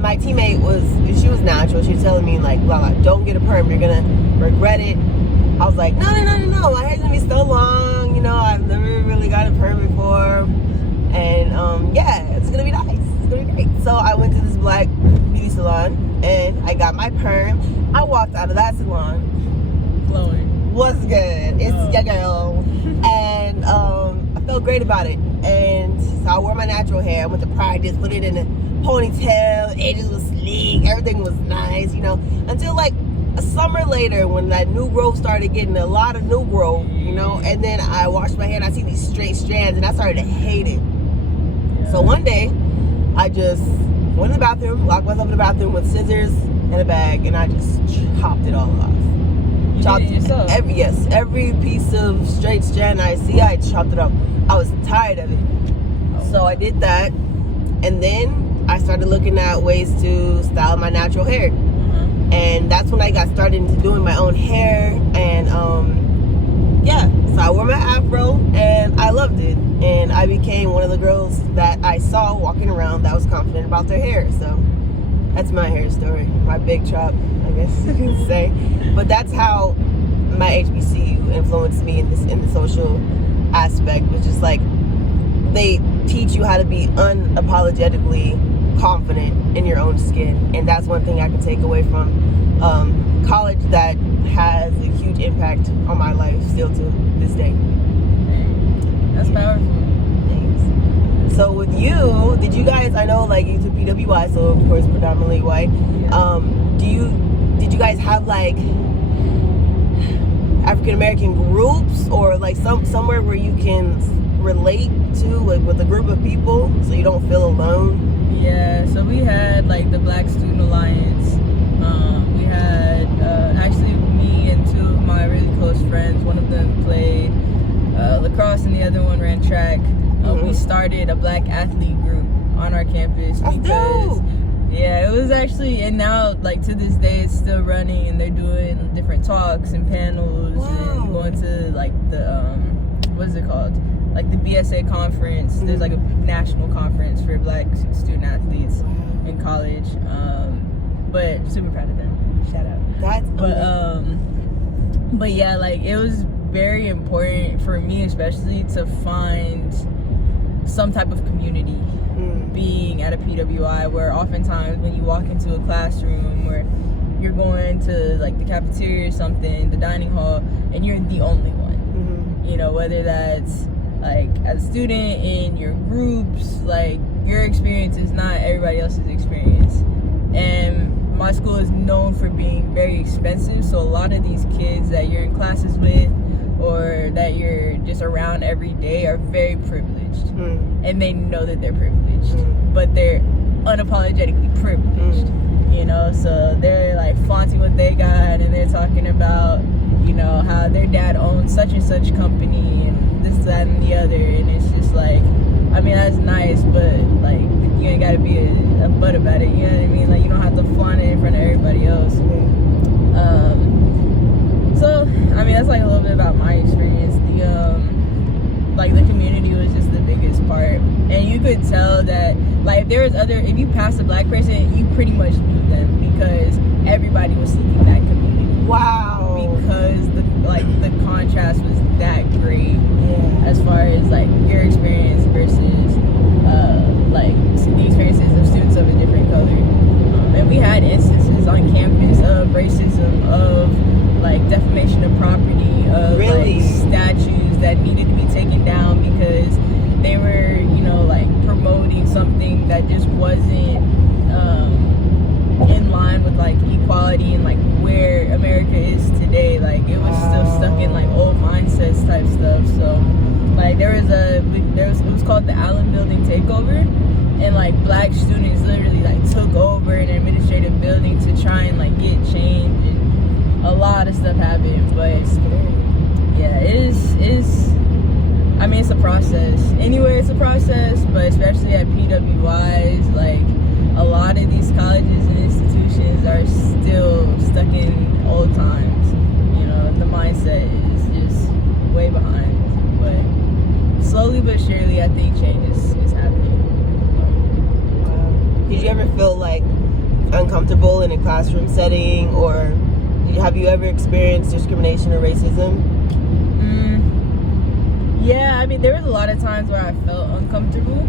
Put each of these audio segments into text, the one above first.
And my teammate she was natural. She was telling me like, blah, don't get a perm. You're gonna regret it. I was like, no. My hair's gonna be so long. You know, I've never really got a perm before. And yeah, it's gonna be nice. It's gonna be great. So I went to this black beauty salon and I got my perm. I walked out of that salon glowing. What's good? It's your girl. And I felt great about it. And so I wore my natural hair. I went to practice, put it in a ponytail, edges was sleek, everything was nice, you know, until like a summer later when that new growth started getting a lot of new growth, you know, and then I washed my hair and I see these straight strands and I started to hate it. Yeah. So one day I just went in the bathroom, locked myself in the bathroom with scissors and a bag, and I just chopped it all off. You chopped did it yourself? Every piece of straight strand I see, I chopped it off. I was tired of it. So I did that, and then I started looking at ways to style my natural hair. And that's when I got started into doing my own hair. And yeah, so I wore my afro and I loved it. And I became one of the girls that I saw walking around that was confident about their hair. So that's my hair story, my big chop, I guess you can say. But that's how my HBCU influenced me in the social aspect, which is like they teach you how to be unapologetically confident in your own skin, and that's one thing I can take away from college that has a huge impact on my life still to this day. That's powerful. Thanks. So with you, did you guys, I know like you took PWI, so of course predominantly white. Yeah. Did you guys have like African American groups or like somewhere where you can relate to, like with a group of people so you don't feel alone? Yeah, so we had like the Black Student Alliance. We had actually me and two of my really close friends. One of them played lacrosse and the other one ran track. We started a black athlete group on our campus because yeah, it was actually, and now like to this day it's still running, and they're doing different talks and panels and going to like the what is it called? Like the BSA conference. There's like a national conference for black student athletes in college. But super proud of them. Shout out. That's but yeah, like it was very important for me especially to find some type of community being at a PWI, where oftentimes when you walk into a classroom where you're going to like the cafeteria or something, the dining hall, and you're the only one. You know, whether that's like as a student in your groups, like your experience is not everybody else's experience. And my school is known for being very expensive, so a lot of these kids that you're in classes with or that you're just around every day are very privileged. And they know that they're privileged, but they're unapologetically privileged. You know, so they're like flaunting what they got, and they're talking about, you know, how their dad owns such and such company and this, that, and the other. And it's just like, I mean, that's nice, but like you ain't gotta be a butt about it, you know what I mean? Like you don't have to flaunt it in front of everybody else. So I mean, that's like a little bit about my experience. Like the community was just the biggest part, and you could tell that like if you passed a black person, you pretty much knew them because everybody was seeking that community. Wow. Because the contrast was that great as far as like your experience versus like the experiences of students of a different color. And we had instances on campus of racism, of like defamation of property, of like statues that needed to be taken down because they were, you know, like promoting something that just wasn't in line with like equality and like where America is today. Like it was still stuck in like old mindsets type stuff. So like it was called the Allen Building takeover, and like black students literally like took over an administrative building to try and like get change, and a lot of stuff happened. But yeah, it is I mean, it's a process. Anywhere it's a process, but especially at PWIs, like a lot of these colleges and institutions are still stuck in old times. You know, the mindset is just way behind. But slowly but surely, I think change is happening. Did you ever feel like uncomfortable in a classroom setting, or have you ever experienced discrimination or racism? Yeah, I mean, there was a lot of times where I felt uncomfortable.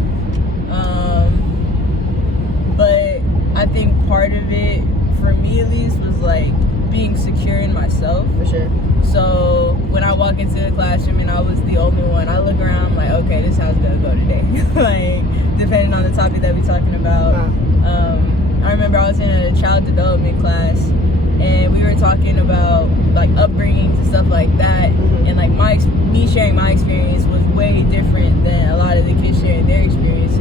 But I think part of it, for me at least, was like being secure in myself. For sure. So when I walk into the classroom and I was the only one, I look around, I'm like, okay, this is how it's gonna go today. Like, depending on the topic that we're talking about. I remember I was in a child development class, and we were talking about like upbringings and stuff like that. And like me sharing my experience was way different than a lot of the kids sharing their experiences.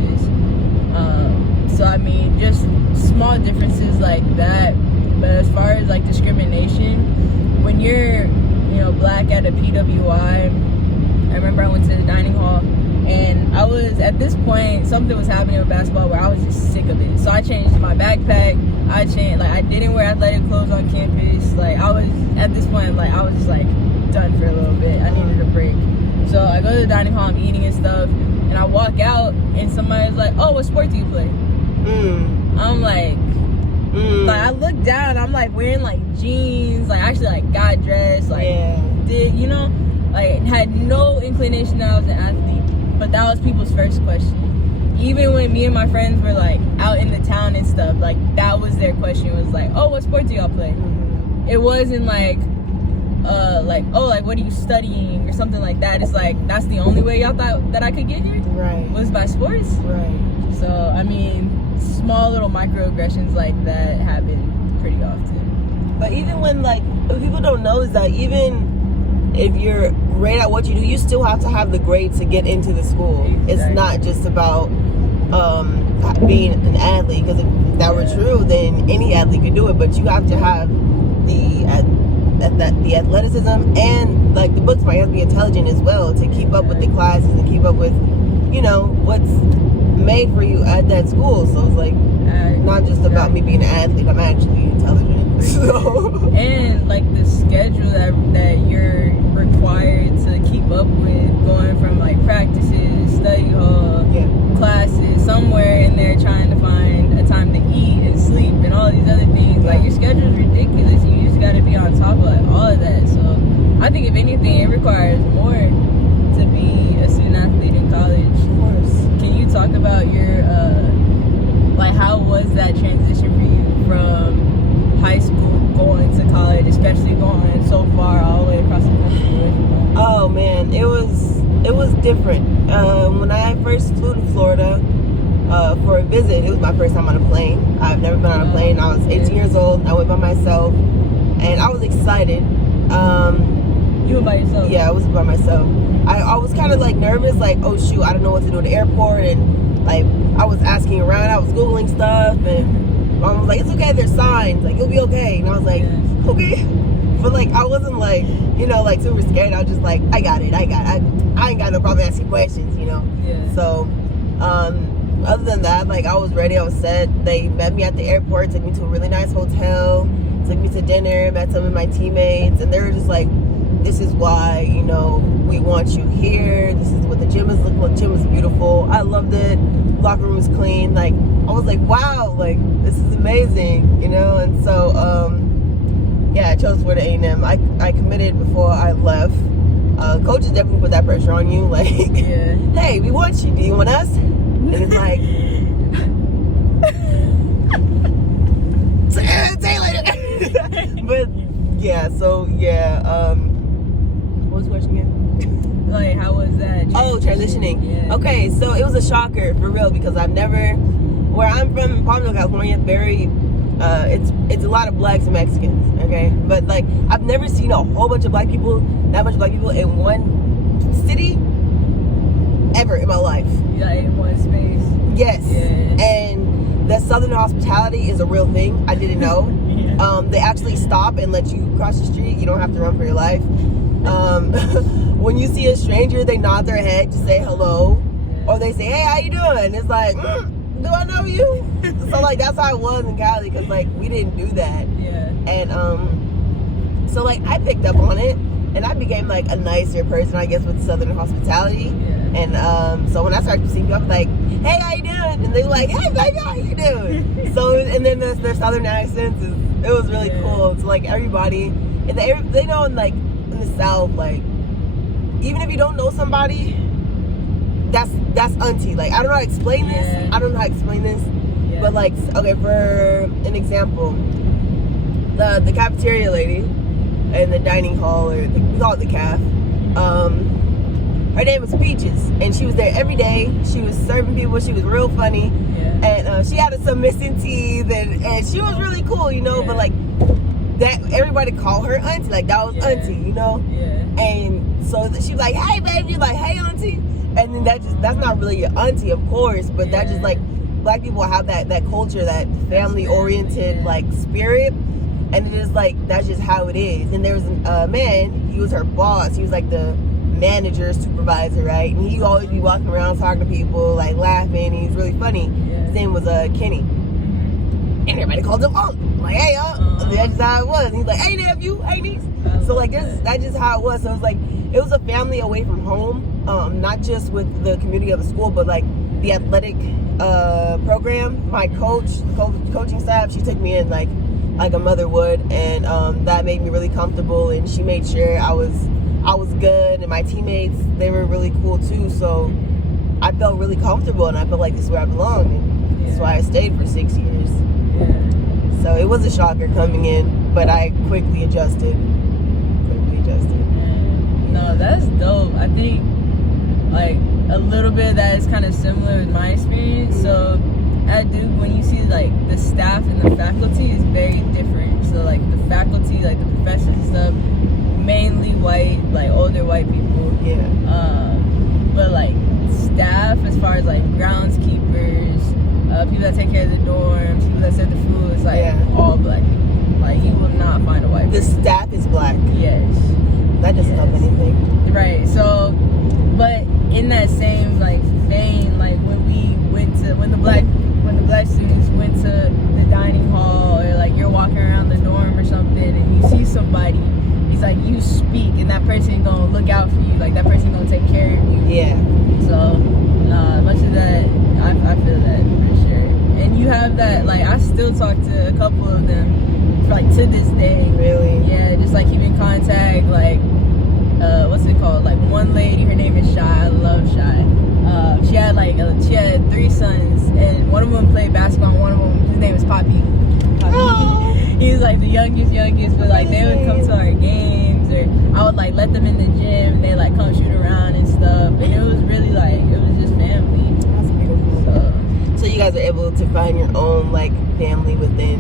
So I mean, just small differences like that. But as far as like discrimination, when you're, black at a PWI, I remember I went to the dining hall, and I was, at this point, something was happening with basketball where I was just sick of it. So I changed my backpack. I didn't wear athletic clothes on campus. Like, I was, at this point, like, I was just like done for a little bit. I needed a break. So I go to the dining hall, I'm eating and stuff, and I walk out, and somebody's like, oh, what sport do you play? I'm like, like, I look down, I'm like wearing like jeans, like actually like got dressed, like like had no inclination that I was an athlete. But that was people's first question. Even when me and my friends were like out in the town and stuff, like that was their question, was like, oh, what sport do y'all play? It wasn't like what are you studying or something like that. It's like, that's the only way y'all thought that I could get here? Right. Was by sports? Right. So I mean, small little microaggressions like that happen pretty often. But even when, like, what people don't know is that even if you're great at what you do, you still have to have the grades to get into the school. Exactly. It's not just about being an athlete, because if that were true, then any athlete could do it. But you have to have the athleticism and like the book smart. You have to be intelligent as well to keep up with the classes and keep up with, what's made for you at that school. So it's like not just about me being an athlete, I'm actually intelligent. So and like the schedule that you're required to keep up with, going from like practices, study hall, classes, somewhere in there trying to find a time to eat and sleep and all these other things. Like, your schedule is ridiculous. You just got to be on top of like all of that. So I think if anything, it requires more to be a student athlete in college. Of course. Can you talk about your how was that transition for you from high school going to college, especially going so far all the way across the country? Oh man, it was different. When I first flew to Florida for a visit, it was my first time on a plane. I've never been on a plane. I was 18 years old. I went by myself, and I was excited. You were by yourself? Yeah, I was by myself. I was kind of like nervous, like, oh shoot, I don't know what to do at the airport, and like I was asking around, I was Googling stuff, and mom was like, it's okay, there's signs, like you'll be okay. And I was like, okay. But like I wasn't like, like super scared. I was just like, I got it. I ain't got no problem asking questions, Yeah. So other than that, like I was ready, I was set. They met me at the airport, took me to a really nice hotel, took me to dinner, met some of my teammates, and they were just like, this is why, we want you here. This is what the gym is looking like. The gym is beautiful. I loved it. Locker room was clean. Like, I was like, wow, like, this is amazing, And so, I chose for the A&M. I committed before I left. Coaches definitely put that pressure on you. Like, hey, we want you. Do you want us? And it's like, say later. But, what was the question again? Like, how was that? Transitioning. Yeah. Okay, so it was a shocker for real, because I've never, where I'm from in Palmdale, California, it's a lot of blacks and Mexicans, okay? But like, I've never seen a whole bunch of that much black people in one city ever in my life. Yeah, in one space. Yes. Yeah. And that Southern hospitality is a real thing. I didn't know. They actually stop and let you cross the street. You don't have to run for your life. When you see a stranger, they nod their head to say hello, or they say, hey, how you doing? It's like, do I know you? So like, that's how it was in Cali, because like we didn't do that. And so like I picked up on it, and I became like a nicer person, I guess, with Southern hospitality. And so when I started seeing people, I was like, hey, how you doing? And they were like, hey, baby, how you doing? So, and then their southern accents, it was really cool. So like everybody, and they know like in the South, like even if you don't know somebody, that's auntie. Like I don't know how to explain this. But like, okay, for an example, the cafeteria lady in the dining hall, or we call it the caf, her name was Peaches, and she was there every day. She was serving people. She was real funny, and she had some missing teeth, and she was really cool, you know. But like that, everybody called her auntie. Like that was auntie, you know. And so she was like, "Hey, baby," like, "Hey, auntie," and then that's not really your auntie, of course, but that just like Black people have that culture, that family oriented like spirit, and it is like that's just how it is. And there was a man. He was her boss. He was like the manager, supervisor, right? And he always be walking around talking to people, like laughing. He's really funny. His name was Kenny, and everybody called him Unc. Like, hey, Unc. That's just how it was. And he's like, hey, nephew, hey, niece. So like that's just how it was. So it's like it was a family away from home, not just with the community of the school, but like the athletic program. My coaching staff, she took me in like a mother would, and that made me really comfortable. And she made sure I was good, and my teammates, they were really cool too. So I felt really comfortable, and I felt like this is where I belong, and that's why I stayed for 6 years. So it was a shocker coming in, but I quickly adjusted. No, that's dope. I think like a little bit of that is kind of similar with my experience. So at Duke, when you see like the staff and the faculty is very different. So like the faculty, like the professors and stuff, mainly white, like older white people. But like staff, as far as like groundskeepers, people that take care of the dorms, people that serve the food, it's like all Black people. Like you will not find a white person. The staff is Black. Yes. That doesn't help anything. Right. So, but in that same like vein, like when the black students went to the dining hall, or like you're walking around the dorm or something, and you see somebody, it's like you speak, and that person gonna look out for you. Like that person gonna take care of you. Yeah. So, much of that, I feel that for sure. And you have that. Like I still talk to a couple of them, like to this day. Really? Yeah. Just like keep in contact. Like, what's it called? Like one lady, her name is Shy. I love Shy. She had 3 sons, and one of them played basketball. And one of them, his name is Poppy. Oh. He was like the youngest, but like they would come to our games, or I would like let them in the gym, and they like come shoot around and stuff. And it was really like it was just family. That's beautiful. So you guys are able to find your own like family within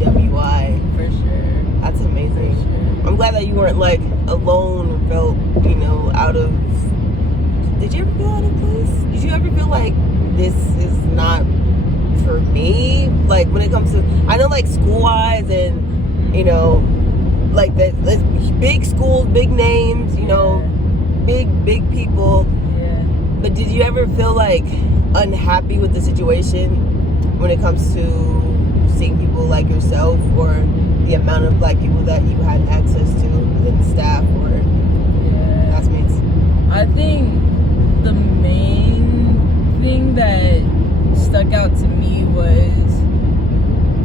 BWI. For sure. That's amazing. For sure. I'm glad that you weren't like alone or felt, out of. Did you ever feel out of place? Did you ever feel like this is not for me? Like when it comes to, I know like school wise and like the big schools, big names, big people. Yeah. But did you ever feel like unhappy with the situation when it comes to seeing people like yourself, or the amount of Black people that you had access to within the staff or classmates? I think the main thing that stuck out to me was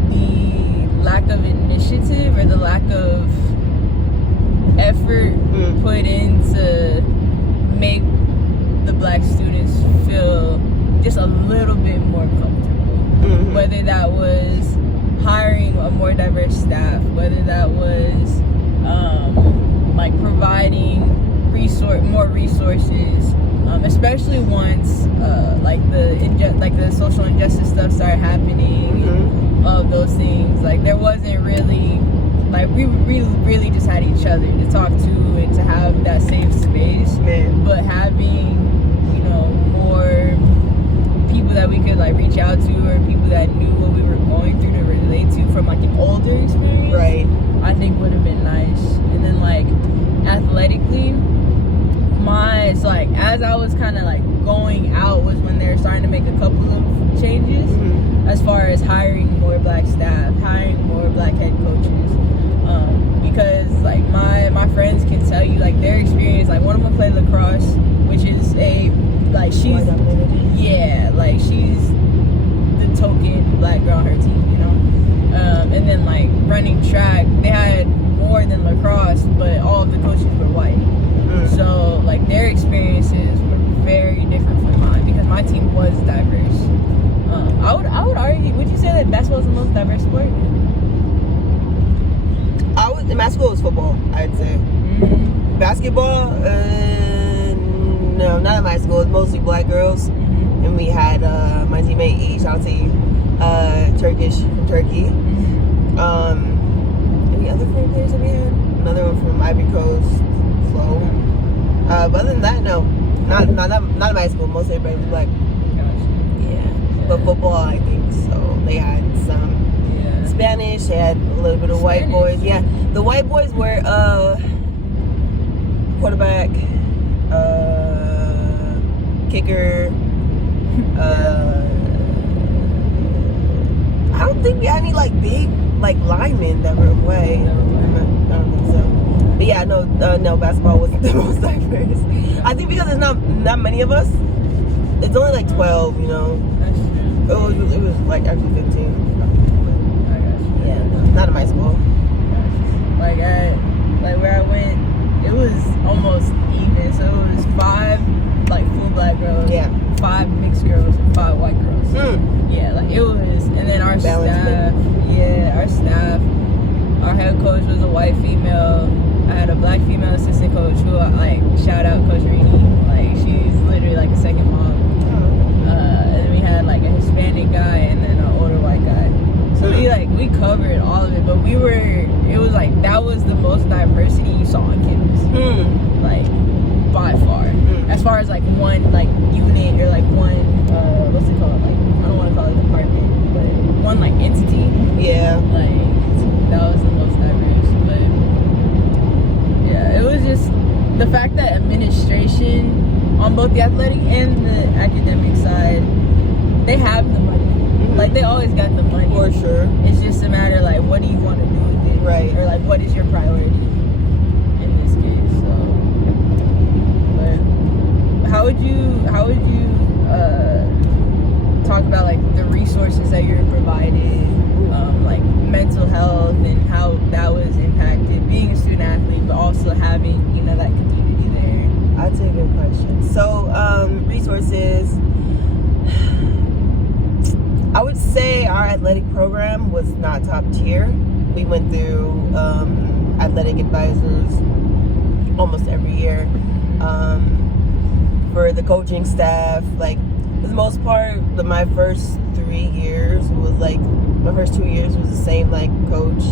the lack of initiative, or the lack of effort put in to make the Black students feel just a little bit more comfortable. Whether that was hiring a more diverse staff, whether that was like providing more resources, especially once like the social injustice stuff started happening, of those things. Like there wasn't really, like we really just had each other to talk to and to have that safe space. But having more people that we could like reach out to, or people that knew what we were going through to relate to from like an older experience, right, I think would have been nice. And then like athletically, so like as I was kind of like going out was when they were starting to make a couple of changes, as far as hiring more Black staff, hiring more Black head coaches, because like my friends can tell you like their experience. Like one of them played lacrosse, which is a like she's like she's the token black girl on her team, you know. And then like running track, they had more than lacrosse, but all of the coaches were white. So like their experiences were very different from mine because my team was diverse. I would argue. Would you say that basketball is the most diverse sport? In my school it was football, I'd say. Basketball, no, not at my school. It's mostly black girls, and we had my teammate E, shout out to you, Turkish from Turkey. Any other foreign players that we had? Another one from Ivory Coast, Flo. But other than that, no, not at my school. Most everybody was black. Yeah, but football, I think so. They had some Spanish. They had a little bit of white boys. Yeah, the white boys were quarterback, kicker. I don't think we had any like big like linemen that were white. I don't think so. But yeah, no, basketball was the most diverse. I think because there's not many of us. It's only like 12, you know. It was like actually 15. Yeah, no, not in my school. Like where I went, it was almost even. So it was 5 like full black girls, 5 mixed girls, and 5 white girls. Yeah, like it was. And then our staff, our head coach was a white female. I had a black female assistant coach who like shout out Coach Rini. Like she's literally like a second mom. And then we had like a Hispanic guy and then an older white guy. So we covered all of it, but it was like that was the most diversity you saw on campus. Like by far. As far as like one like unit or like one what's it called? Like I don't want to call it department, but one like entity. Yeah. Like that was the most diverse. But yeah, it was just the fact that administration on both the athletic and the academic side, they have the money. Like they always got the money. For sure. It's just a matter like what do you want to do with it? Right. Or like what is your priority in this case? So but how would you talk about like the resources that you're provided, like mental health and how that was impacted being a student athlete but also having, you know, that community there? That's a good question. So resources, I would say our athletic program was not top tier. We went through athletic advisors almost every year. For the coaching staff, like for the most part, my first 3 years was like, my first 2 years was the same like coach,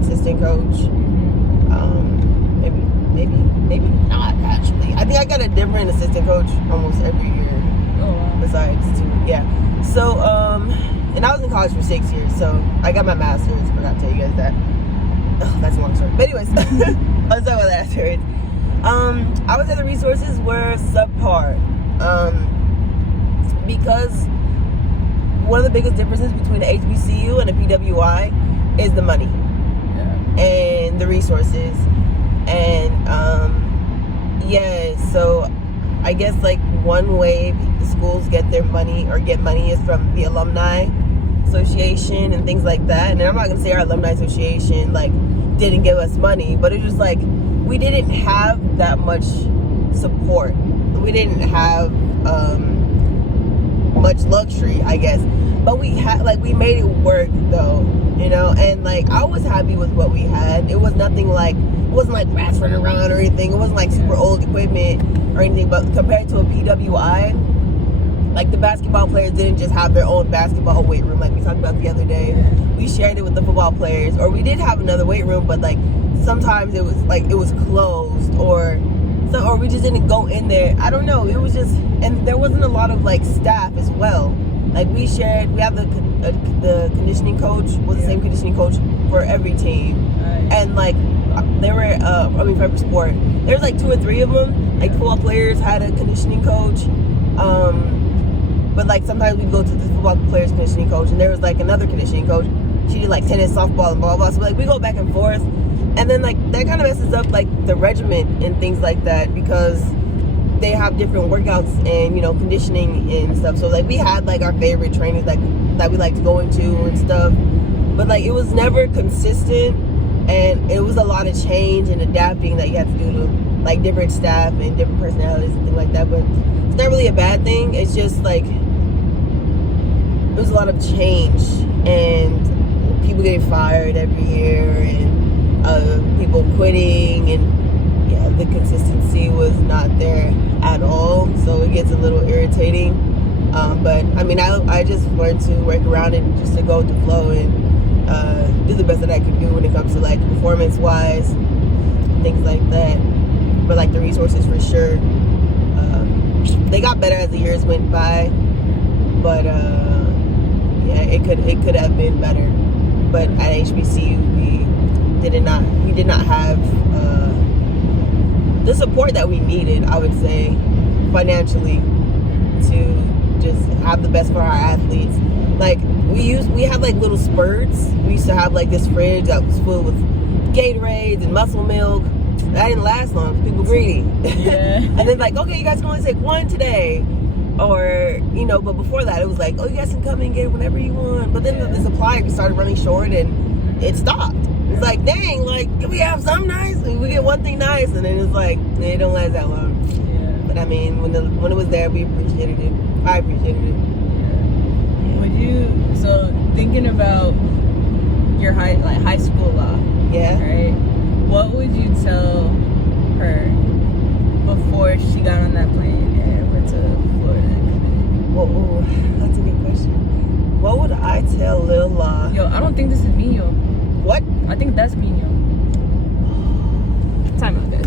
assistant coach. Maybe not actually. I think I got a different assistant coach almost every year. Oh wow. Besides 2, yeah. So, and I was in college for 6 years, so I got my master's. Forgot to tell you guys that. Oh, that's a long story. But anyways, I'll talk about that afterwards. I would say the resources were subpar. Because one of the biggest differences between the HBCU and the PWI is the money and the resources. And so I guess like one way the schools get their money or get money is from the alumni association and things like that. And I'm not gonna say our alumni association like didn't give us money, but it was just like we didn't have that much support. We didn't have much luxury, I guess, but we had like we made it work though, you know. And like I was happy with what we had. It was nothing like, it wasn't like rats running around or anything. It wasn't like super old equipment or anything. But compared to a PWI, like the basketball players didn't just have their own basketball weight room like we talked about the other day. We shared it with the football players, or we did have another weight room, but like sometimes it was like it was closed, or we just didn't go in there. I don't know. It was just, and there wasn't a lot of like staff as well. Like we have the conditioning coach was the same conditioning coach for every team, and like there were for every sport there's like 2 or 3 of them. Like football players had a conditioning coach, but like sometimes we'd go to the football players conditioning coach, and there was like another conditioning coach. She did like tennis, softball, and blah blah. So like we go back and forth. And then like that kind of messes up like the regiment and things like that, because they have different workouts and, you know, conditioning and stuff. So like we had like our favorite trainers that we liked going to and stuff. But like it was never consistent, and it was a lot of change and adapting that you had to do to like different staff and different personalities and things like that. But it's not really a bad thing. It's just like there's a lot of change and people getting fired every year and people quitting, and yeah, the consistency was not there at all. So it gets a little irritating. But I mean, I just learned to work around it, just to go with the flow and do the best that I can do when it comes to like performance wise, things like that. But like the resources for sure, they got better as the years went by. But yeah, it could have been better. But at HBCU we did not have the support that we needed, I would say, financially, to just have the best for our athletes. Like we had like little spurts. We used to have like this fridge that was full with Gatorades and muscle milk. That didn't last long because people greedy. Yeah. And then like, okay, you guys can only take one today, or you know. But before that, it was like, oh, you guys can come and get it whenever you want. But then the supply started running short and it stopped. It's like, dang, like can we have something nice? We get one thing nice, and then it's like it don't last that long. Yeah. But I mean, when it was there, we appreciated it. I appreciated it. So thinking about your high school law, Yeah. right? What would you tell her before she got on that plane and went to Florida? Whoa, that's a good question. What would I tell Lil La? Yo, I don't think this is Mino. What? I think that's Mino. Time out, guys.